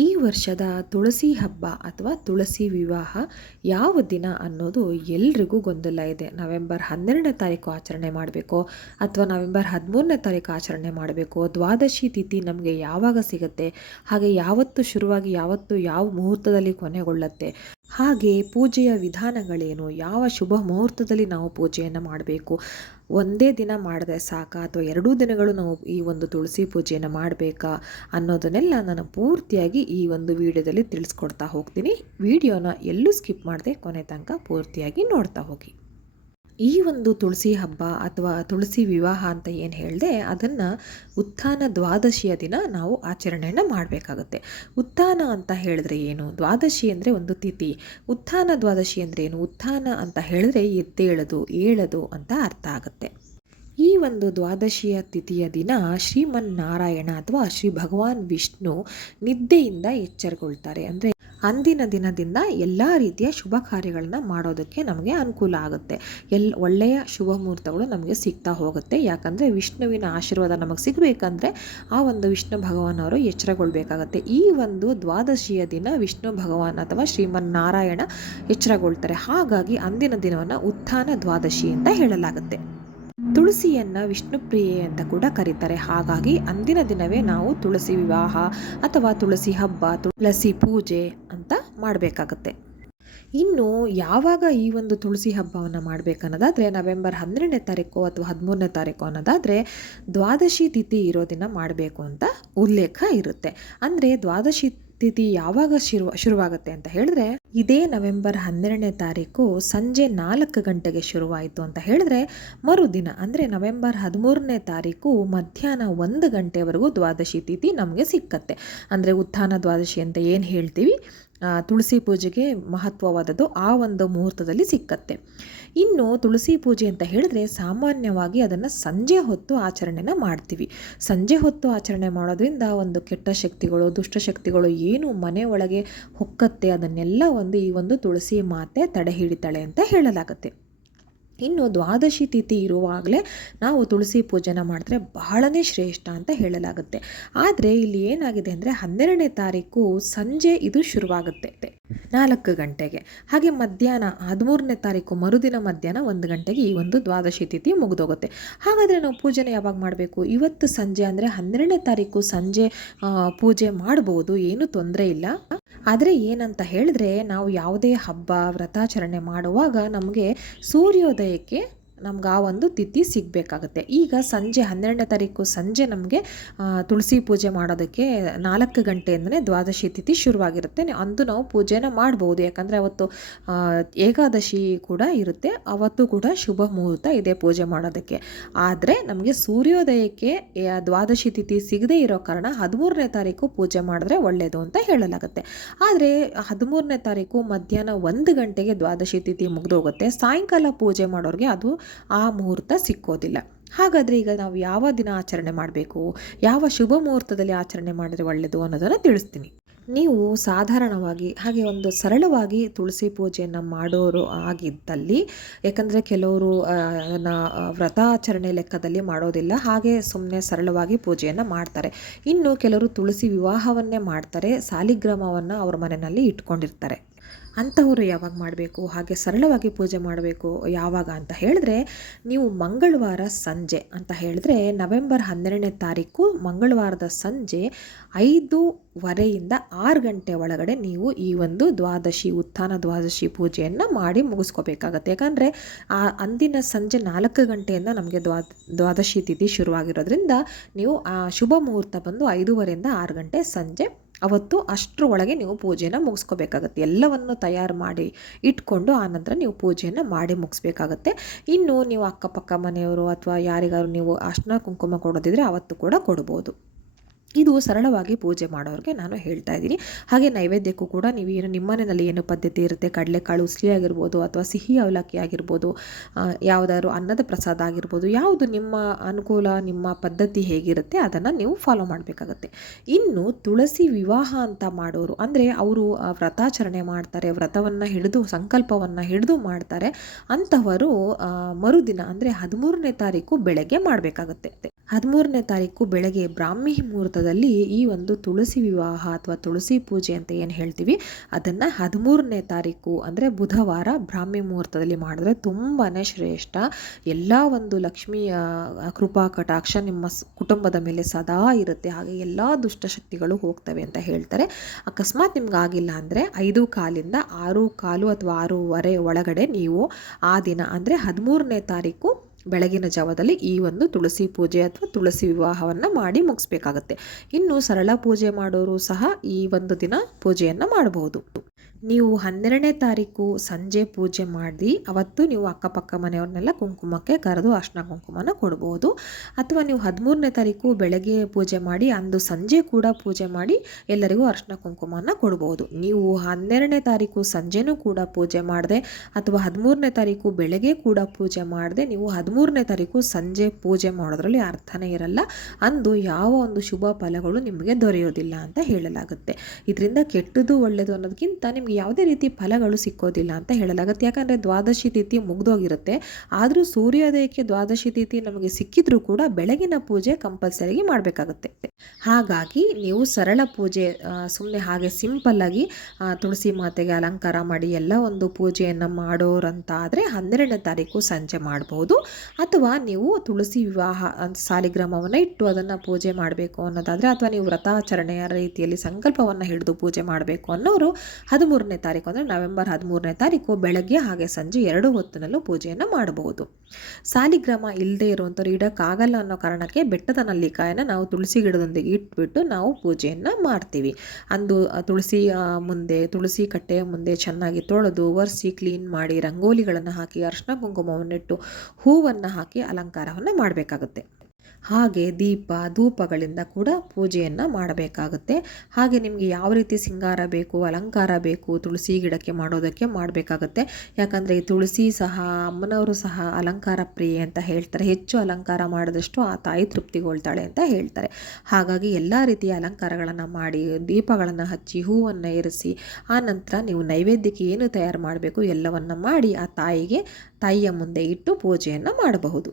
ಈ ವರ್ಷದ ತುಳಸಿ ಹಬ್ಬ ಅಥವಾ ತುಳಸಿ ವಿವಾಹ ಯಾವ ದಿನ ಅನ್ನೋದು ಎಲ್ರಿಗೂ ಗೊಂದಲ ಇದೆ. ನವೆಂಬರ್ 12ನೇ ತಾರೀಕು ಆಚರಣೆ ಮಾಡಬೇಕು ಅಥವಾ ನವೆಂಬರ್ 13ನೇ ತಾರೀಕು ಆಚರಣೆ ಮಾಡಬೇಕು, ದ್ವಾದಶಿ ತಿಥಿ ನಮಗೆ ಯಾವಾಗ ಸಿಗುತ್ತೆ, ಹಾಗೆ ಯಾವತ್ತು ಶುರುವಾಗಿ ಯಾವತ್ತು ಯಾವ ಮುಹೂರ್ತದಲ್ಲಿ ಕೊನೆಗೊಳ್ಳುತ್ತೆ, ಹಾಗೆ ಪೂಜೆಯ ವಿಧಾನಗಳೇನು, ಯಾವ ಶುಭ ಮುಹೂರ್ತದಲ್ಲಿ ನಾವು ಪೂಜೆಯನ್ನು ಮಾಡಬೇಕು, ಒಂದೇ ದಿನ ಮಾಡಿದ್ರೆ ಸಾಕ ಅಥವಾ 2 ದಿನಗಳು ನಾವು ಈ ಒಂದು ತುಳಸಿ ಪೂಜೆಯನ್ನು ಮಾಡಬೇಕಾ ಅನ್ನೋದನ್ನೆಲ್ಲ ನಾನು ಪೂರ್ತಿಯಾಗಿ ಈ ಒಂದು ವಿಡಿಯೋದಲ್ಲಿ ತಿಳಿಸ್ಕೊಡ್ತಾ ಹೋಗ್ತೀನಿ. ವಿಡಿಯೋನ ಎಲ್ಲೂ ಸ್ಕಿಪ್ ಮಾಡದೆ ಕೊನೆ ತನಕ ಪೂರ್ತಿಯಾಗಿ ನೋಡ್ತಾ ಹೋಗಿ. ಈ ಒಂದು ತುಳಸಿ ಹಬ್ಬ ಅಥವಾ ತುಳಸಿ ವಿವಾಹ ಅಂತ ಏನು ಹೇಳಿದೆ, ಅದನ್ನು ಉತ್ಥಾನ ದ್ವಾದಶಿಯ ದಿನ ನಾವು ಆಚರಣೆಯನ್ನು ಮಾಡಬೇಕಾಗುತ್ತೆ. ಉತ್ಥಾನ ಅಂತ ಹೇಳಿದ್ರೆ ಏನು, ದ್ವಾದಶಿ ಅಂದರೆ ಒಂದು ತಿಥಿ, ಉತ್ಥಾನ ದ್ವಾದಶಿ ಅಂದರೆ ಏನು, ಉತ್ಥಾನ ಅಂತ ಹೇಳಿದ್ರೆ ಎದ್ದೇಳೋದು, ಏಳೋದು ಅಂತ ಅರ್ಥ ಆಗುತ್ತೆ. ಈ ಒಂದು ದ್ವಾದಶಿಯ ತಿಥಿಯ ದಿನ ಶ್ರೀಮನ್ನಾರಾಯಣ ಅಥವಾ ಶ್ರೀ ಭಗವಾನ್ ವಿಷ್ಣು ನಿದ್ದೆಯಿಂದ ಎಚ್ಚರಗೊಳ್ತಾರೆ. ಅಂದರೆ ಅಂದಿನ ದಿನದಿಂದ ಎಲ್ಲ ರೀತಿಯ ಶುಭ ಕಾರ್ಯಗಳನ್ನ ಮಾಡೋದಕ್ಕೆ ನಮಗೆ ಅನುಕೂಲ ಆಗುತ್ತೆ. ಒಳ್ಳೆಯ ಶುಭ ಮುಹೂರ್ತಗಳು ನಮಗೆ ಸಿಗ್ತಾ ಹೋಗುತ್ತೆ. ಯಾಕಂದರೆ ವಿಷ್ಣುವಿನ ಆಶೀರ್ವಾದ ನಮಗೆ ಸಿಗಬೇಕಂದ್ರೆ ಆ ಒಂದು ವಿಷ್ಣು ಭಗವಾನ್ ಅವರು ಎಚ್ಚರಗೊಳ್ಬೇಕಾಗತ್ತೆ. ಈ ಒಂದು ದ್ವಾದಶಿಯ ದಿನ ವಿಷ್ಣು ಭಗವಾನ್ ಅಥವಾ ಶ್ರೀಮನ್ನಾರಾಯಣ ಎಚ್ಚರಗೊಳ್ತಾರೆ. ಹಾಗಾಗಿ ಅಂದಿನ ದಿನವನ್ನು ಉತ್ಥಾನ ದ್ವಾದಶಿ ಅಂತ ಹೇಳಲಾಗುತ್ತೆ. ತುಳಸಿಯನ್ನು ವಿಷ್ಣು ಪ್ರಿಯೆ ಅಂತ ಕೂಡ ಕರೀತಾರೆ. ಹಾಗಾಗಿ ಅಂದಿನ ದಿನವೇ ನಾವು ತುಳಸಿ ವಿವಾಹ ಅಥವಾ ತುಳಸಿ ಹಬ್ಬ, ತುಳಸಿ ಪೂಜೆ ಅಂತ ಮಾಡಬೇಕಾಗತ್ತೆ. ಇನ್ನು ಯಾವಾಗ ಈ ಒಂದು ತುಳಸಿ ಹಬ್ಬವನ್ನು ಮಾಡಬೇಕನ್ನೋದಾದರೆ ನವೆಂಬರ್ 12ನೇ ತಾರೀಕು ಅಥವಾ 13ನೇ ತಾರೀಕು ಅನ್ನೋದಾದರೆ ದ್ವಾದಶಿ ತಿಥಿ ಇರೋ ದಿನ ಮಾಡಬೇಕು ಅಂತ ಉಲ್ಲೇಖ ಇರುತ್ತೆ. ಅಂದರೆ ದ್ವಾದಶಿ ತಿಥಿ ಯಾವಾಗ ಶುರುವಾಗುತ್ತೆ ಅಂತ ಹೇಳಿದ್ರೆ, ಇದೇ ನವೆಂಬರ್ 12ನೇ ತಾರೀಕು ಸಂಜೆ 4 ಗಂಟೆಗೆ ಶುರುವಾಯಿತು ಅಂತ ಹೇಳಿದ್ರೆ ಮರುದಿನ ಅಂದರೆ ನವೆಂಬರ್ 13ನೇ ತಾರೀಕು ಮಧ್ಯಾಹ್ನ 1 ಗಂಟೆವರೆಗೂ ದ್ವಾದಶಿ ತಿಥಿ ನಮಗೆ ಸಿಕ್ಕತ್ತೆ. ಅಂದರೆ ಉತ್ಥಾನ ದ್ವಾದಶಿ ಅಂತ ಏನು ಹೇಳ್ತೀವಿ, ತುಳಸಿ ಪೂಜೆಗೆ ಮಹತ್ವವಾದದ್ದು ಆ ಒಂದು ಮುಹೂರ್ತದಲ್ಲಿ ಸಿಕ್ಕತ್ತೆ. ಇನ್ನು ತುಳಸಿ ಪೂಜೆ ಅಂತ ಹೇಳಿದ್ರೆ ಸಾಮಾನ್ಯವಾಗಿ ಅದನ್ನು ಸಂಜೆ ಹೊತ್ತು ಆಚರಣೆನ ಮಾಡ್ತೀವಿ. ಸಂಜೆ ಹೊತ್ತು ಆಚರಣೆ ಮಾಡೋದ್ರಿಂದ ಒಂದು ಕೆಟ್ಟ ಶಕ್ತಿಗಳು, ದುಷ್ಟಶಕ್ತಿಗಳು ಏನು ಮನೆ ಒಳಗೆ ಹೊಕ್ಕತ್ತೆ ಅದನ್ನೆಲ್ಲ ಈ ಒಂದು ತುಳಸಿ ಮಾತೆ ತಡೆ ಹಿಡಿತಾಳೆ ಅಂತ ಹೇಳಲಾಗುತ್ತೆ. ಇನ್ನು ದ್ವಾದಶಿ ತಿಥಿ ಇರುವಾಗಲೇ ನಾವು ತುಳಸಿ ಪೂಜೆನ ಮಾಡಿದ್ರೆ ಬಹಳನೇ ಶ್ರೇಷ್ಠ ಅಂತ ಹೇಳಲಾಗುತ್ತೆ. ಆದರೆ ಇಲ್ಲಿ ಏನಾಗಿದೆ ಅಂದರೆ 12ನೇ ತಾರೀಕು ಸಂಜೆ ಇದು ಶುರುವಾಗುತ್ತೆ 4 ಗಂಟೆಗೆ. ಹಾಗೆ ಮಧ್ಯಾಹ್ನ 13ನೇ ತಾರೀಕು ಮರುದಿನ ಮಧ್ಯಾಹ್ನ 1 ಗಂಟೆಗೆ ಈ ಒಂದು ದ್ವಾದಶಿ ತಿಥಿ ಮುಗಿದೋಗುತ್ತೆ. ಹಾಗಾದರೆ ನಾವು ಪೂಜೆನ ಯಾವಾಗ ಮಾಡಬೇಕು? ಇವತ್ತು ಸಂಜೆ ಅಂದರೆ 12ನೇ ತಾರೀಕು ಸಂಜೆ ಪೂಜೆ ಮಾಡ್ಬೋದು, ಏನೂ ತೊಂದರೆ ಇಲ್ಲ. ಆದರೆ ಏನಂತ ಹೇಳಿದ್ರೆ ನಾವು ಯಾವುದೇ ಹಬ್ಬ ವ್ರತಾಚರಣೆ ಮಾಡುವಾಗ ನಮಗೆ ಸೂರ್ಯೋದಯಕ್ಕೆ ನಮ್ಗೆ ಆ ಒಂದು ತಿಥಿ ಸಿಗಬೇಕಾಗುತ್ತೆ. ಈಗ ಸಂಜೆ 12ನೇ ತಾರೀಕು ಸಂಜೆ ನಮಗೆ ತುಳಸಿ ಪೂಜೆ ಮಾಡೋದಕ್ಕೆ 4 ಗಂಟೆಯಿಂದಲೇ ದ್ವಾದಶಿ ತಿಥಿ ಶುರುವಾಗಿರುತ್ತೆ. ಅಂದು ನಾವು ಪೂಜೆನ ಮಾಡ್ಬೋದು. ಯಾಕಂದರೆ ಅವತ್ತು ಏಕಾದಶಿ ಕೂಡ ಇರುತ್ತೆ, ಅವತ್ತು ಕೂಡ ಶುಭ ಮುಹೂರ್ತ ಇದೆ ಪೂಜೆ ಮಾಡೋದಕ್ಕೆ. ಆದರೆ ನಮಗೆ ಸೂರ್ಯೋದಯಕ್ಕೆ ದ್ವಾದಶಿ ತಿಥಿ ಸಿಗದೇ ಇರೋ ಕಾರಣ 13ನೇ ತಾರೀಕು ಪೂಜೆ ಮಾಡಿದ್ರೆ ಒಳ್ಳೆಯದು ಅಂತ ಹೇಳಲಾಗುತ್ತೆ. ಆದರೆ 13ನೇ ತಾರೀಕು ಮಧ್ಯಾಹ್ನ 1 ಗಂಟೆಗೆ ದ್ವಾದಶಿ ತಿಥಿ ಮುಗಿದೋಗುತ್ತೆ. ಸಾಯಂಕಾಲ ಪೂಜೆ ಮಾಡೋರಿಗೆ ಅದು ಆ ಮುಹೂರ್ತ ಸಿಕ್ಕೋದಿಲ್ಲ. ಹಾಗಾದರೆ ಈಗ ನಾವು ಯಾವ ದಿನ ಆಚರಣೆ ಮಾಡಬೇಕು, ಯಾವ ಶುಭ ಮುಹೂರ್ತದಲ್ಲಿ ಆಚರಣೆ ಮಾಡಿದ್ರೆ ಒಳ್ಳೆಯದು ಅನ್ನೋದನ್ನು ತಿಳಿಸ್ತೀನಿ. ನೀವು ಸಾಧಾರಣವಾಗಿ ಹಾಗೆ ಒಂದು ಸರಳವಾಗಿ ತುಳಸಿ ಪೂಜೆಯನ್ನು ಮಾಡೋರು ಆಗಿದ್ದಲ್ಲಿ, ಯಾಕಂದರೆ ಕೆಲವರು ಅದನ್ನು ವ್ರತಾಚರಣೆ ಲೆಕ್ಕದಲ್ಲಿ ಮಾಡೋದಿಲ್ಲ, ಹಾಗೆ ಸುಮ್ಮನೆ ಸರಳವಾಗಿ ಪೂಜೆಯನ್ನು ಮಾಡ್ತಾರೆ. ಇನ್ನು ಕೆಲವರು ತುಳಸಿ ವಿವಾಹವನ್ನೇ ಮಾಡ್ತಾರೆ, ಸಾಲಿಗ್ರಾಮವನ್ನು ಅವ್ರ ಮನೆಯಲ್ಲಿ ಇಟ್ಕೊಂಡಿರ್ತಾರೆ. ಅಂಥವರು ಯಾವಾಗ ಮಾಡಬೇಕು, ಹಾಗೆ ಸರಳವಾಗಿ ಪೂಜೆ ಮಾಡಬೇಕು ಯಾವಾಗ ಅಂತ ಹೇಳಿದ್ರೆ, ನೀವು ಮಂಗಳವಾರ ಸಂಜೆ ಅಂತ ಹೇಳಿದ್ರೆ ನವೆಂಬರ್ 12ನೇ ತಾರೀಕು ಮಂಗಳವಾರದ ಸಂಜೆ 5:15 6 ಗಂಟೆ ಒಳಗಡೆ ನೀವು ಈ ಒಂದು ಉತ್ಥಾನ ದ್ವಾದಶಿ ಪೂಜೆಯನ್ನು ಮಾಡಿ ಮುಗಿಸ್ಕೋಬೇಕಾಗತ್ತೆ. ಯಾಕಂದರೆ ಅಂದಿನ ಸಂಜೆ 4 ಗಂಟೆಯಿಂದ ನಮಗೆ ದ್ವಾದಶಿ ತಿಥಿ ಶುರುವಾಗಿರೋದ್ರಿಂದ ನೀವು ಆ ಶುಭ ಮುಹೂರ್ತ ಬಂದು 5:15 6 ಗಂಟೆ ಸಂಜೆ, ಅವತ್ತು ಅಷ್ಟರ ಒಳಗೆ ನೀವು ಪೂಜೆನ ಮುಗಿಸ್ಕೋಬೇಕಾಗತ್ತೆ. ಎಲ್ಲವನ್ನು ತಯಾರು ಮಾಡಿ ಇಟ್ಕೊಂಡು ಆನಂತರ ನೀವು ಪೂಜೆಯನ್ನು ಮಾಡಿ ಮುಗಿಸ್ಬೇಕಾಗತ್ತೆ. ಇನ್ನು ನೀವು ಅಕ್ಕಪಕ್ಕ ಮನೆಯವರು ಅಥವಾ ಯಾರಿಗಾದ್ರು ನೀವು ಅರ್ಶಿನ ಕುಂಕುಮ ಕೊಡೋದಿದ್ರೆ ಅವತ್ತು ಕೂಡ ಕೊಡ್ಬೋದು. ಇದು ಸರಳವಾಗಿ ಪೂಜೆ ಮಾಡೋರಿಗೆ ನಾನು ಹೇಳ್ತಾ ಇದ್ದೀನಿ. ಹಾಗೆ ನೈವೇದ್ಯಕ್ಕೂ ಕೂಡ ನೀವು ಏನು ನಿಮ್ಮ ಮನೆಯಲ್ಲಿ ಏನು ಪದ್ಧತಿ ಇರುತ್ತೆ, ಕಡಲೆಕಾಳು ಉಸ್ಲಿ ಆಗಿರ್ಬೋದು ಅಥವಾ ಸಿಹಿ ಅವಲಕ್ಕಿ ಆಗಿರ್ಬೋದು, ಯಾವುದಾದ್ರು ಅನ್ನದ ಪ್ರಸಾದ ಆಗಿರ್ಬೋದು, ಯಾವುದು ನಿಮ್ಮ ಅನುಕೂಲ, ನಿಮ್ಮ ಪದ್ಧತಿ ಹೇಗಿರುತ್ತೆ ಅದನ್ನು ನೀವು ಫಾಲೋ ಮಾಡಬೇಕಾಗತ್ತೆ. ಇನ್ನು ತುಳಸಿ ವಿವಾಹ ಅಂತ ಮಾಡೋರು ಅಂದರೆ ಅವರು ವ್ರತಾಚರಣೆ ಮಾಡ್ತಾರೆ, ವ್ರತವನ್ನು ಹಿಡಿದು ಸಂಕಲ್ಪವನ್ನು ಹಿಡಿದು ಮಾಡ್ತಾರೆ. ಅಂಥವರು ಮರುದಿನ ಅಂದರೆ 13ನೇ ತಾರೀಕು ಬೆಳಗ್ಗೆ ಮಾಡಬೇಕಾಗತ್ತೆ. 13ನೇ ತಾರೀಕು ಬೆಳಗ್ಗೆ ಬ್ರಾಹ್ಮಿ ಮುಹೂರ್ತದಲ್ಲಿ ಮುಹೂರ್ತದಲ್ಲಿ ಈ ಒಂದು ತುಳಸಿ ವಿವಾಹ ಅಥವಾ ತುಳಸಿ ಪೂಜೆ ಅಂತ ಏನು ಹೇಳ್ತೀವಿ ಅದನ್ನು 13ನೇ ತಾರೀಕು ಅಂದರೆ ಬುಧವಾರ ಬ್ರಾಹ್ಮಿ ಮುಹೂರ್ತದಲ್ಲಿ ಮಾಡಿದ್ರೆ ತುಂಬಾ ಶ್ರೇಷ್ಠ. ಎಲ್ಲ ಒಂದು ಲಕ್ಷ್ಮಿಯ ಕೃಪಾ ಕಟಾಕ್ಷ ನಿಮ್ಮ ಕುಟುಂಬದ ಮೇಲೆ ಸದಾ ಇರುತ್ತೆ. ಹಾಗೆ ಎಲ್ಲ ದುಷ್ಟಶಕ್ತಿಗಳು ಹೋಗ್ತವೆ ಅಂತ ಹೇಳ್ತಾರೆ. ಅಕಸ್ಮಾತ್ ನಿಮ್ಗೆ ಆಗಿಲ್ಲ ಅಂದರೆ 5:15 6:15 ಅಥವಾ 6:15 ಒಳಗಡೆ ನೀವು ಆ ದಿನ ಅಂದರೆ 13ನೇ ತಾರೀಕು ಬೆಳಗಿನ ಜಾವದಲ್ಲಿ ಈ ಒಂದು ತುಳಸಿ ಪೂಜೆ ಅಥವಾ ತುಳಸಿ ವಿವಾಹವನ್ನು ಮಾಡಿ ಮುಗಿಸ್ಬೇಕಾಗತ್ತೆ. ಇನ್ನು ಸರಳ ಪೂಜೆ ಮಾಡೋರು ಸಹ ಈ ಒಂದು ದಿನ ಪೂಜೆಯನ್ನು ಮಾಡಬಹುದು. ನೀವು 12ನೇ ತಾರೀಕು ಸಂಜೆ ಪೂಜೆ ಮಾಡಿ ಅವತ್ತು ನೀವು ಅಕ್ಕಪಕ್ಕ ಮನೆಯವ್ರನ್ನೆಲ್ಲ ಕುಂಕುಮಕ್ಕೆ ಕರೆದು ಅರ್ಶಿನ ಕುಂಕುಮನ ಕೊಡ್ಬೋದು. ಅಥವಾ ನೀವು 13ನೇ ತಾರೀಕು ಬೆಳಗ್ಗೆ ಪೂಜೆ ಮಾಡಿ ಅಂದು ಸಂಜೆ ಕೂಡ ಪೂಜೆ ಮಾಡಿ ಎಲ್ಲರಿಗೂ ಅರ್ಶಿನ ಕುಂಕುಮನ ಕೊಡ್ಬೋದು. ನೀವು 12ನೇ ತಾರೀಕು ಸಂಜೆನೂ ಕೂಡ ಪೂಜೆ ಮಾಡದೆ ಅಥವಾ 13ನೇ ತಾರೀಕು ಬೆಳಗ್ಗೆ ಕೂಡ ಪೂಜೆ ಮಾಡದೆ ನೀವು 13ನೇ ತಾರೀಕು ಸಂಜೆ ಪೂಜೆ ಮಾಡೋದ್ರಲ್ಲಿ ಅರ್ಥನೇ ಇರಲ್ಲ. ಅಂದು ಯಾವ ಒಂದು ಶುಭ ಫಲಗಳು ನಿಮಗೆ ದೊರೆಯೋದಿಲ್ಲ ಅಂತ ಹೇಳಲಾಗುತ್ತೆ. ಇದರಿಂದ ಕೆಟ್ಟದ್ದು ಒಳ್ಳೆಯದು ಅನ್ನೋದಕ್ಕಿಂತ ನಿಮಗೆ ಯಾವುದೇ ರೀತಿ ಫಲಗಳು ಸಿಕ್ಕೋದಿಲ್ಲ ಅಂತ ಹೇಳಲಾಗುತ್ತೆ. ಯಾಕಂದರೆ ದ್ವಾದಶಿ ತಿಥಿ ಮುಗ್ದೋಗಿರುತ್ತೆ. ಆದರೂ ಸೂರ್ಯೋದಯಕ್ಕೆ ದ್ವಾದಶಿ ತಿಥಿ ನಮಗೆ ಸಿಕ್ಕಿದ್ರೂ ಕೂಡ ಬೆಳಗಿನ ಪೂಜೆ ಕಂಪಲ್ಸರಿಗೆ ಮಾಡಬೇಕಾಗುತ್ತೆ. ಹಾಗಾಗಿ ನೀವು ಸರಳ ಪೂಜೆ ಸುಮ್ಮನೆ ಹಾಗೆ ಸಿಂಪಲ್ಲಾಗಿ ತುಳಸಿ ಮಾತೆಗೆ ಅಲಂಕಾರ ಮಾಡಿ ಎಲ್ಲ ಒಂದು ಪೂಜೆಯನ್ನು ಮಾಡೋರಂತ ಆದರೆ 12ನೇ ತಾರೀಕು ಸಂಜೆ ಮಾಡ್ಬೋದು. ಅಥವಾ ನೀವು ತುಳಸಿ ವಿವಾಹ ಸಾಲಿಗ್ರಾಮವನ್ನು ಇಟ್ಟು ಅದನ್ನು ಪೂಜೆ ಮಾಡಬೇಕು ಅನ್ನೋದಾದರೆ ಅಥವಾ ನೀವು ವ್ರತಾಚರಣೆಯ ರೀತಿಯಲ್ಲಿ ಸಂಕಲ್ಪವನ್ನು ಹಿಡಿದು ಪೂಜೆ ಮಾಡಬೇಕು ಅನ್ನೋರು 13ನೇ ತಾರೀಕು ಅಂದರೆ ನವೆಂಬರ್ 13ನೇ ತಾರೀಕು ಬೆಳಗ್ಗೆ ಹಾಗೆ ಸಂಜೆ 2 ಹೊತ್ತಿನಲ್ಲೂ ಪೂಜೆಯನ್ನು ಮಾಡಬಹುದು. ಸಾಲಿಗ್ರಾಮ ಇಲ್ಲದೆ ಇರುವಂಥವ್ರು ಇಡೋಕ್ಕಾಗಲ್ಲ ಅನ್ನೋ ಕಾರಣಕ್ಕೆ ಬೆಟ್ಟದ ನಲ್ಲಿಕಾಯನ್ನು ನಾವು ತುಳಸಿ ಗಿಡದೊಂದಿಗೆ ಇಟ್ಬಿಟ್ಟು ನಾವು ಪೂಜೆಯನ್ನು ಮಾಡ್ತೀವಿ. ಅಂದು ತುಳಸಿ ಕಟ್ಟೆಯ ಮುಂದೆ ಚೆನ್ನಾಗಿ ತೊಳೆದು ಒರೆಸಿ ಕ್ಲೀನ್ ಮಾಡಿ ರಂಗೋಲಿಗಳನ್ನು ಹಾಕಿ ಅರ್ಶಿನ ಕುಂಕುಮವನ್ನಿಟ್ಟು ಹೂವನ್ನು ಹಾಕಿ ಅಲಂಕಾರವನ್ನು ಮಾಡಬೇಕಾಗುತ್ತೆ. ಹಾಗೆ ದೀಪ ಧೂಪಗಳಿಂದ ಕೂಡ ಪೂಜೆಯನ್ನು ಮಾಡಬೇಕಾಗುತ್ತೆ. ಹಾಗೆ ನಿಮಗೆ ಯಾವ ರೀತಿ ಸಿಂಗಾರ ಬೇಕು ಅಲಂಕಾರ ಬೇಕು ತುಳಸಿ ಗಿಡಕ್ಕೆ ಮಾಡೋದಕ್ಕೆ ಮಾಡಬೇಕಾಗುತ್ತೆ. ಯಾಕಂದರೆ ಈ ತುಳಸಿ ಸಹ ಅಮ್ಮನವರು ಸಹ ಅಲಂಕಾರ ಪ್ರಿಯೆ ಅಂತ ಹೇಳ್ತಾರೆ. ಹೆಚ್ಚು ಅಲಂಕಾರ ಮಾಡಿದಷ್ಟು ಆ ತಾಯಿ ತೃಪ್ತಿಗೊಳ್ತಾಳೆ ಅಂತ ಹೇಳ್ತಾರೆ. ಹಾಗಾಗಿ ಎಲ್ಲ ರೀತಿಯ ಅಲಂಕಾರಗಳನ್ನು ಮಾಡಿ ದೀಪಗಳನ್ನು ಹಚ್ಚಿ ಹೂವನ್ನು ಏರಿಸಿ ಆ ನಂತರ ನೀವು ನೈವೇದ್ಯಕ್ಕೆ ಏನು ತಯಾರು ಮಾಡಬೇಕು ಎಲ್ಲವನ್ನು ಮಾಡಿ ಆ ತಾಯಿಯ ಮುಂದೆ ಇಟ್ಟು ಪೂಜೆಯನ್ನು ಮಾಡಬಹುದು.